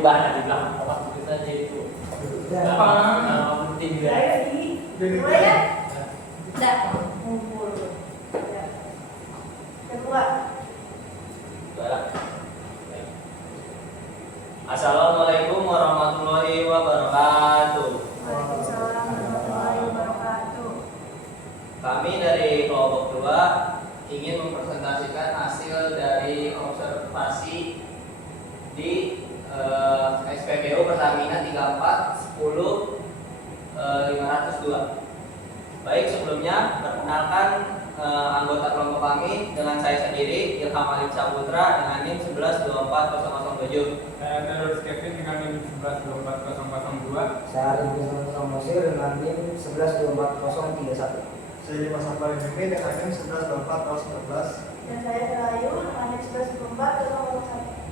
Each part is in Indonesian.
nanti belakang apa tulis aja itu. Nama penting ya. Mulai ya? Udah, ngumpul. Ya. Kedua. Assalamualaikum warahmatullahi wabarakatuh. Waalaikumsalam warahmatullahi wabarakatuh. Kami dari kelompok 2 ingin mempresentasikan hasil dari observasi di SPBU Pertamina 34 10 502. Baik, sebelumnya perkenalkan anggota kelompok kami dengan saya sendiri Ilham Alif Saputra dengan NIM 1124007. Saya Terus Kevin dengan NIM 1124002. Saya Arif Bismillah Mosir dengan NIM 1124031. Saya Dimas Akbar Mimi dengan NIM 1124011. Dan saya Terayu dengan NIM 11401.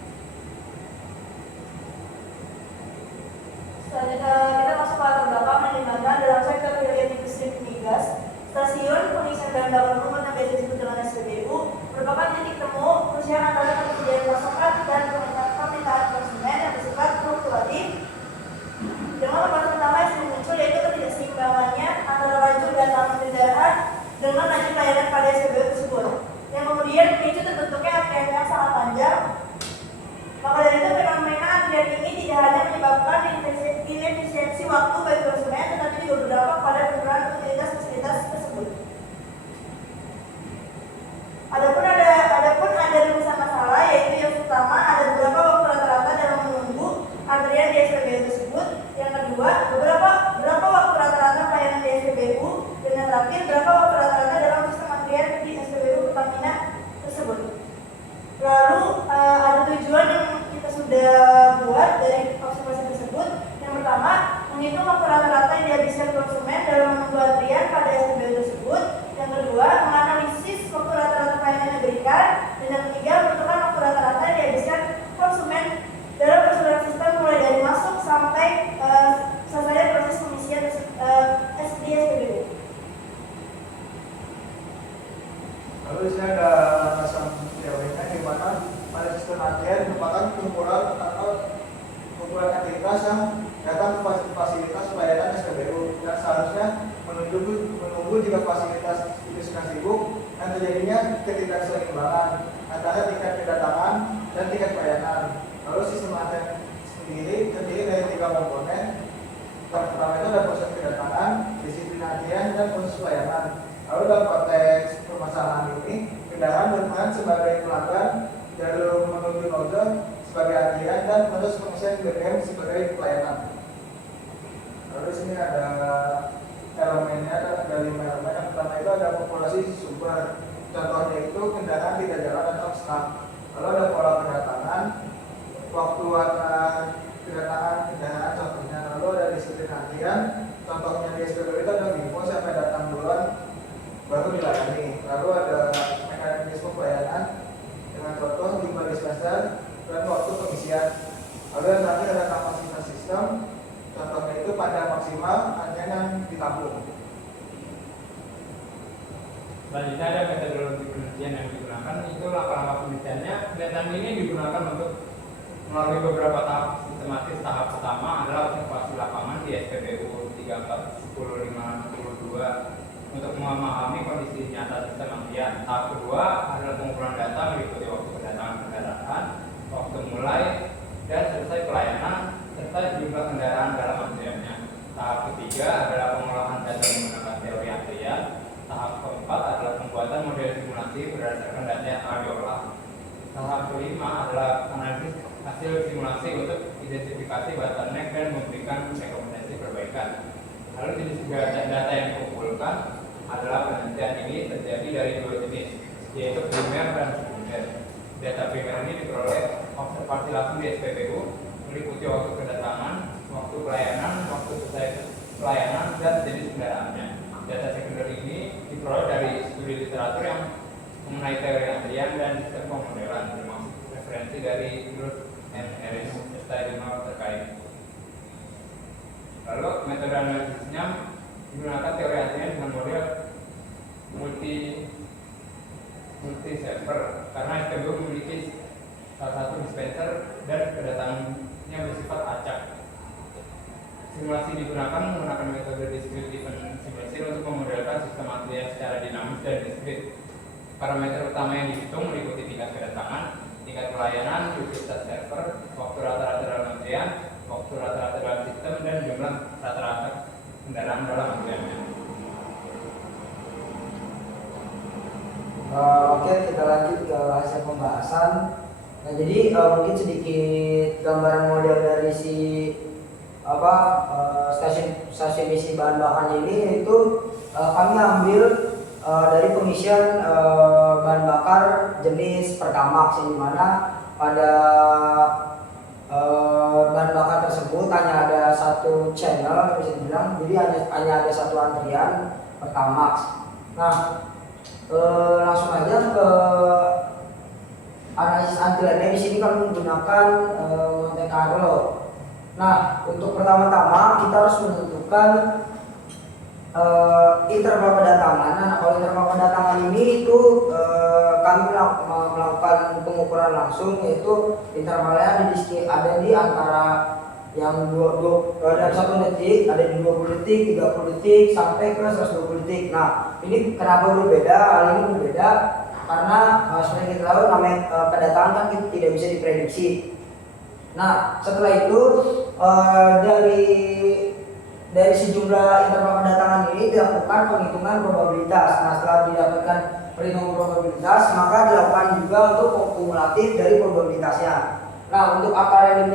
Selanjutnya kita masuk ke latar belakang yang dimana dalam sektor hilirisasi listrik migas, stasiun pengisian bahan bakar umum yang biasa disebut dengan SPBU merupakan titik temu perusahaan antara ketersediaan pasokan dan permintaan konsumen yang bersifat fluktuatif. Dengan pembahasan pertama yang sering muncul yaitu ketidakseimbangannya antara laju dan lama kendaraan dengan laju pelayanan pada SPBU tersebut, yang kemudian memicu terbentuknya antrian yang sangat panjang. Maka dari itu fenomena antrian ini tidak hanya menyebabkan inefisiensi waktu bagi konsumen, tetapi juga berdampak pada penurunan utilitas fasilitas tersebut. Adapun ada rumusan masalah, yaitu yang pertama ada beberapa waktu rata-rata dalam menunggu antrian di SPBU tersebut. Yang kedua, berapa waktu rata-rata pelayanan di SPBU, dan yang terakhir berapa waktu rata-rata dalam sistem antrian di SPBU Pertamina tersebut. Lalu ada tujuan yang kita sudah buat dari observasi tersebut. Yang pertama, menghitung waktu rata-rata yang dihabiskan konsumen dalam menunggu antrian pada SPBU tersebut. Yang kedua, menganalisis waktu rata-rata pelayanan yang diberikan. Dan yang ketiga, menentukan waktu rata-rata yang dihabiskan konsumen dalam keseluruhan sistem mulai dari masuk sampai selesai proses pengisian di SPBU. Lalu di sini ada landasan teorinya di mana pada sistem antrian merupakan kumpulan aktivitas yang datang ke fasilitas pelayanan SPBU dan seharusnya menunggu jika fasilitas itu sedang sibuk dan terjadinya ketidakseimbangan antara tingkat kedatangan dan tingkat pelayanan. Lalu sistem antrian sendiri terdiri dari 3 komponen. Pertama itu ada proses kedatangan, disiplin antrian, dan proses pelayanan. Lalu dalam konteks permasalahan ini, kendaraan berperan sebagai pelanggan, jalur menuju nozzle sebagai antrian, dan proses pengisian BBM sebagai pelayanan. Lalu di sini ada elemennya, ada 5 elemen. Yang pertama itu ada populasi sumber. Contohnya itu kendaraan tidak jalan atau stuck. Lalu ada pola kedatangan, waktu kedatangan kendaraan contohnya. Lalu ada disiplin antrian. Contohnya di SPBU itu ada info sampai datang duluan baru dilayani. Lalu ada mekanisme pelayanan dengan contoh 5 dispenser dan waktu pengisian. Lalu yang terakhir ada kapasitas sistem. Contohnya itu pada maksimal antrian yang ditampung. Selanjutnya ada metodologi penelitian yang digunakan, itu langkah-langkah penelitiannya. Penelitian ini digunakan untuk melalui beberapa tahap sistematis. Tahap pertama adalah observasi lapangan di SPBU 34 10 562 untuk memahami kondisi nyata sistem antrian. Tahap kedua adalah pengumpulan data meliputi waktu kedatangan kendaraan, waktu mulai dan selesai pelayanan, serta jumlah kendaraan dalam antriannya. Tahap ketiga adalah pengolahan data menggunakan teori antrian. Tahap keempat adalah pembuatan model simulasi berdasarkan data yang telah diolah. Tahap kelima adalah analisis hasil simulasi untuk identifikasi bottleneck dan memberikan rekomendasi perbaikan. Lalu jenis data yang dikumpulkan adalah penelitian ini terjadi dari 2 jenis, yaitu primer dan sekunder. Data primer ini diperoleh observasi langsung di SPBU, meliputi waktu kedatangan, waktu pelayanan, waktu selesai pelayanan, dan jenis kendaraannya. Data sekunder ini diperoleh dari studi literatur yang mengenai teori antrian dan sistem pemodelan, termasuk referensi dari Gross and Harris terkait. Lalu metode analisisnya menggunakan teori antrian dengan model multi server karena SPBU memiliki salah satu dispenser dan kedatangannya Simulasi digunakan menggunakan metode discrete event simulation untuk memodelkan sistem antrian secara dinamis dan diskrit. Parameter utama yang dihitung meliputi tingkat kedatangan, tingkat pelayanan, utilitas server, waktu rata-rata dalam antrian, waktu rata-rata dalam sistem, dan jumlah rata-rata kendaraan dalam antriannya. Oke, kita lanjut ke hasil pembahasan. Nah, jadi mungkin sedikit gambaran model dari si stasiun isi bahan bakar ini, itu kami ambil dari pengisian bahan bakar jenis Pertamax, yang dimana pada bahan bakar tersebut hanya ada satu channel, bisa dibilang, jadi hanya ada satu antrian Pertamax. Nah, langsung aja ke analisis antriannya. Di sini kami menggunakan Monte Carlo. Nah, untuk pertama-tama kita harus menentukan interval kedatangan. Nah, kalau interval kedatangan ini itu kami melakukan pengukuran langsung, yaitu intervalnya ada di antara yang dari 1 detik, ada di 20 detik, 30 detik, sampai ke 120 detik. Nah, ini kenapa berbeda? Hal ini berbeda karena seperti kita tahu, namanya kedatangan kan tidak bisa diprediksi. Nah, setelah itu dari sejumlah interval kedatangan ini dilakukan penghitungan probabilitas. Nah, setelah didapatkan perhitungan probabilitas, maka dilakukan juga untuk kumulatif dari probabilitasnya. Nah, untuk angka random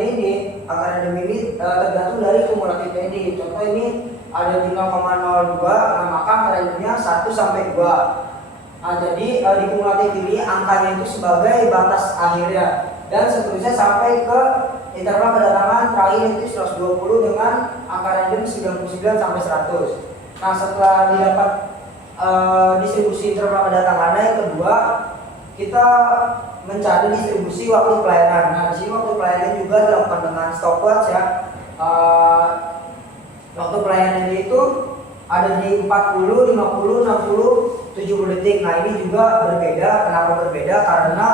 ini tergantung dari kumulatifnya ini. Contoh ini ada di 0,02, nah maka angka randomnya 1 sampai 2. Nah, jadi di kumulatif ini angkanya itu sebagai batas akhirnya, dan seterusnya sampai ke interval kedatangan terakhir itu 120 dengan angka random 99 sampai 100. Nah, setelah didapat distribusi interval kedatangannya, yang kedua kita mencari distribusi waktu pelayanan. Nah, di sini waktu pelayanan juga dilakukan dengan stopwatch ya. Waktu pelayanan itu ada di 40, 50, 60, 70 detik. Nah, ini juga berbeda. Kenapa berbeda? Karena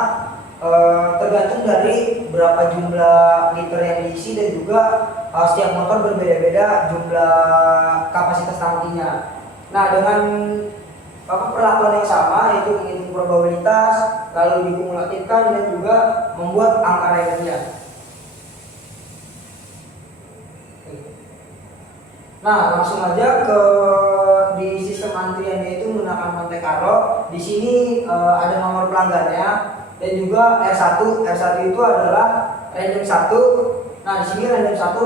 tergantung dari berapa jumlah liter yang diisi, dan juga setiap motor berbeda-beda jumlah kapasitas tangkinya. Nah, dengan perlakuan yang sama, yaitu menghitung probabilitas lalu dikumulatifkan dan juga membuat angka randomnya. Nah, langsung aja ke di sistem antrian, yaitu menggunakan Monte Carlo. Di sini ada nomor pelanggannya dan juga R1. R1 itu adalah random 1. Nah, di sini random 1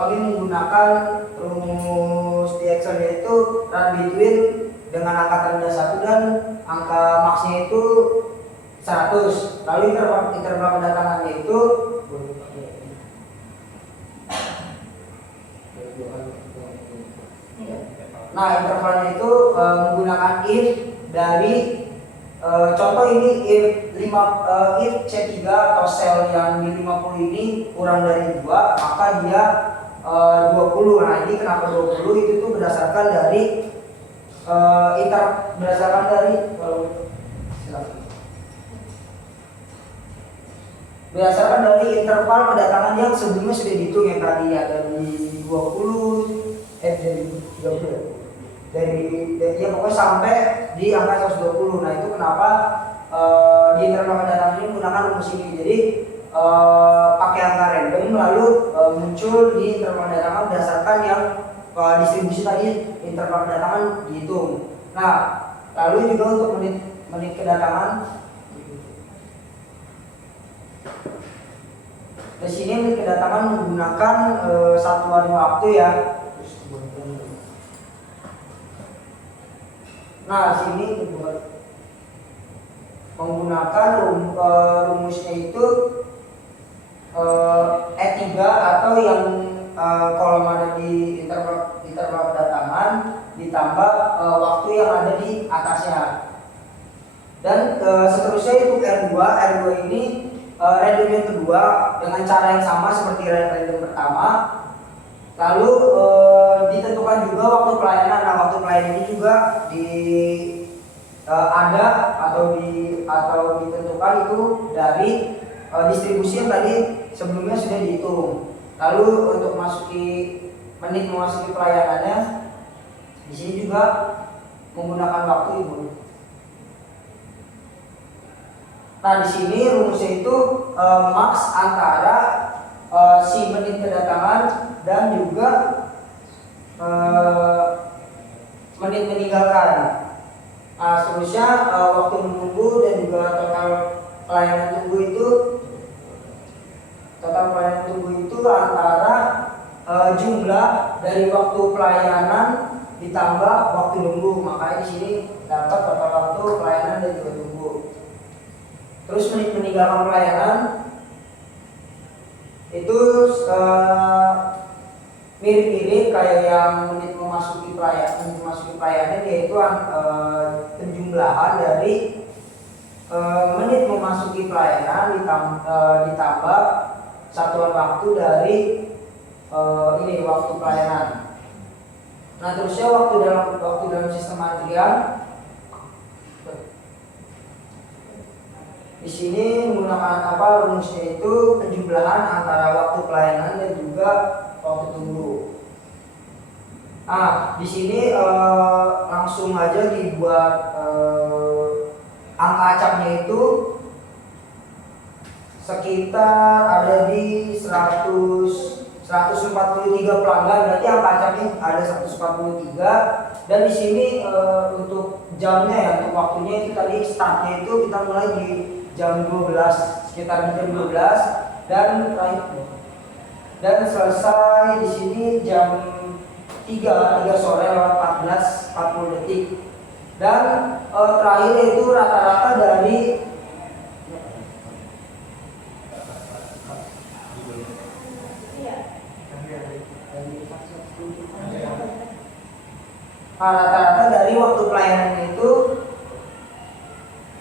kami menggunakan rumus di Excel, yaitu run between dengan angka terendah 1 dan angka maksnya itu 100. Lalu interval kedatangannya itu intervalnya itu menggunakan if dari contoh ini if C3 atau sel yang di 50 ini kurang dari 2, maka dia 20. Nah, ini kenapa 20? Itu tuh berdasarkan dari berdasarkan dari interval kedatangan yang sebelumnya sudah dihitung, yang tadi ada di 20 dari ya pokoknya sampai di angka 120. Nah, itu kenapa di interval kedatangan ini menggunakan rumus ini. Jadi pakai angka random lalu muncul di interval kedatangan berdasarkan yang distribusi tadi interval kedatangan dihitung. Nah, lalu juga untuk menit kedatangan, di sini menit kedatangan menggunakan satuan waktu ya. Nah, sini menggunakan rumusnya itu E3 atau yang kolom ada di interval kedatangan ditambah waktu yang ada di atasnya. Dan seterusnya itu R2 ini random yang kedua dengan cara yang sama seperti random pertama. Lalu ditentukan juga waktu pelayanan. Nah, waktu pelayanan ini juga atau ditentukan itu dari distribusi yang tadi sebelumnya sudah dihitung. Lalu untuk menit memasuki pelayanannya. Di sini juga menggunakan waktu Ibu. Nah, di sini rumusnya itu max antara si menit kedatangan dan juga menit meninggalkan. Nah, seterusnya waktu menunggu dan juga total pelayanan tunggu itu antara jumlah dari waktu pelayanan ditambah waktu nunggu. Makanya di sini dapat total waktu pelayanan dan juga tunggu. Terus menit meninggalkan pelayanan itu mirip-mirip kayak yang menit memasuki pelayanan, yaitu penjumlahan dari menit memasuki pelayanan ditambah satuan waktu dari waktu pelayanan. Nah, terusnya waktu dalam sistem antrian. Di sini menggunakan rumusnya itu penjumlahan antara waktu pelayanan dan juga waktu tunggu. Di sini langsung aja dibuat angka acaknya itu sekitar ada di 143 pelanggan, berarti angka acaknya ada 143. Dan di sini untuk jamnya ya, untuk waktunya itu tadi startnya itu kita mulai di jam 12, sekitar jam 12 dan selesai di sini jam 3 sore lewat 14:40 detik. Dan terakhir itu rata-rata dari waktu pelayanan itu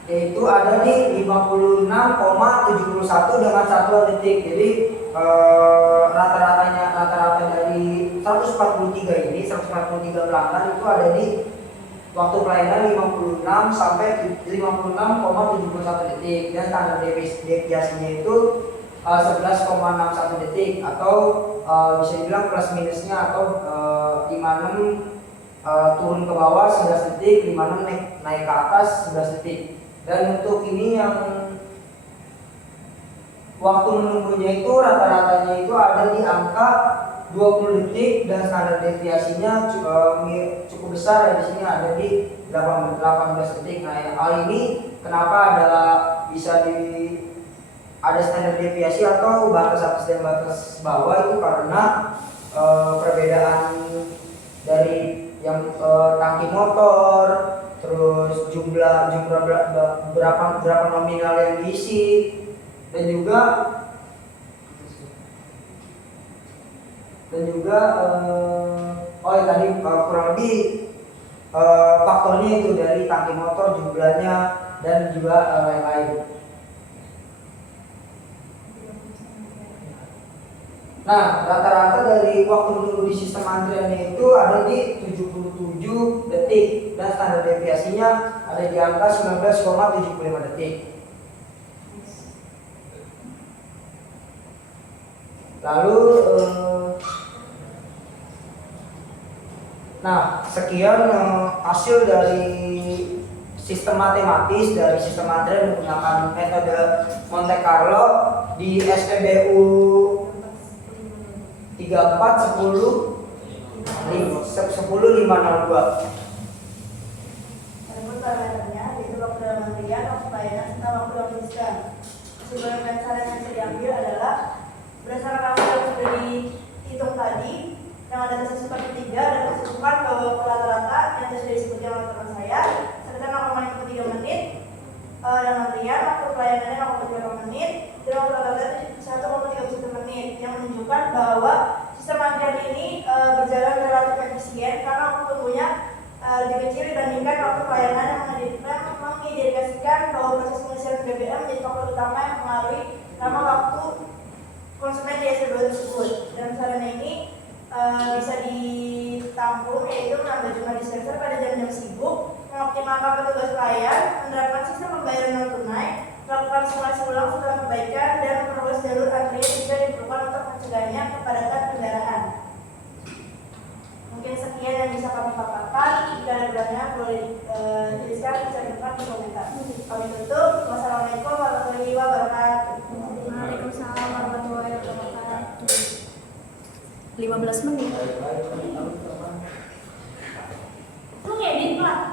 yaitu ada di 56,71 dengan satuan detik. Jadi rata-rata dari 143 pelanggan itu ada di waktu pelayanan 56 sampai 56,71 detik, dan standar deviasinya itu 11,61 detik, atau bisa dibilang plus minusnya atau 56 turun ke bawah 11 detik, 56 naik ke atas 11 detik. Dan untuk ini yang waktu menunggunya itu rata-ratanya itu ada di angka 20 detik, dan standar deviasinya cukup besar ya, di sini ada di 18 detik. Nah, hal ini kenapa bisa ada standar deviasi atau batas atas dan batas bawah itu karena perbedaan dari yang tangki motor, terus jumlah berapa nominal yang diisi, dan juga tadi kurang lebih faktornya itu dari tangki motor, jumlahnya, dan juga lain-lain. Nah, rata-rata dari waktu menunggu di sistem antriannya itu ada di 77 detik, dan standar deviasinya ada di angka 19,75 detik. Lalu sekian hasil dari sistem matematis dari sistem antrian menggunakan metode Monte Carlo di SPBU 3410-502. Adapun parameternya yaitu waktu dalam antrian, waktu pelayanan, serta waktu dalam sistem. Kesimpulan dan saran yang bisa diambil adalah berdasarkan hasil yang sudah dihitung tadi, yang ada tersebut seperti 3 dan tersebutkan bahwa rata-rata yang sudah disebutkan oleh teman saya sekitar 0,53 menit dalam antrian, waktu pelayanannya 0,3 menit, dan waktu rata-rata 1,31 menit, yang menunjukkan bahwa sistem antrian ini berjalan relatif efisien karena waktu tunggunya lebih kecil dibandingkan waktu pelayanan yang mengindikasikan bahwa proses pengisian BBM menjadi faktor utama yang mempengaruhi lama waktu konsumen di SPBU tersebut. Dan saran ini bisa ditampung, yaitu menambah jumlah dispenser pada jam-jam sibuk, mengoptimalkan petugas pelayan, menerapkan sistem pembayaran non tunai, melakukan simulasi ulang setelah perbaikan, dan memperluas jalur antrian jika diperlukan untuk mencegahnya kepadatan kendaraan. paparkan. Jika ada pertanyaan boleh dituliskan secara cepat di komentar. Kami tutup. Wassalamualaikum warahmatullahi wabarakatuh. Waalaikumsalam warahmatullahi wabarakatuh. 15 menit. Lu ngedit lah.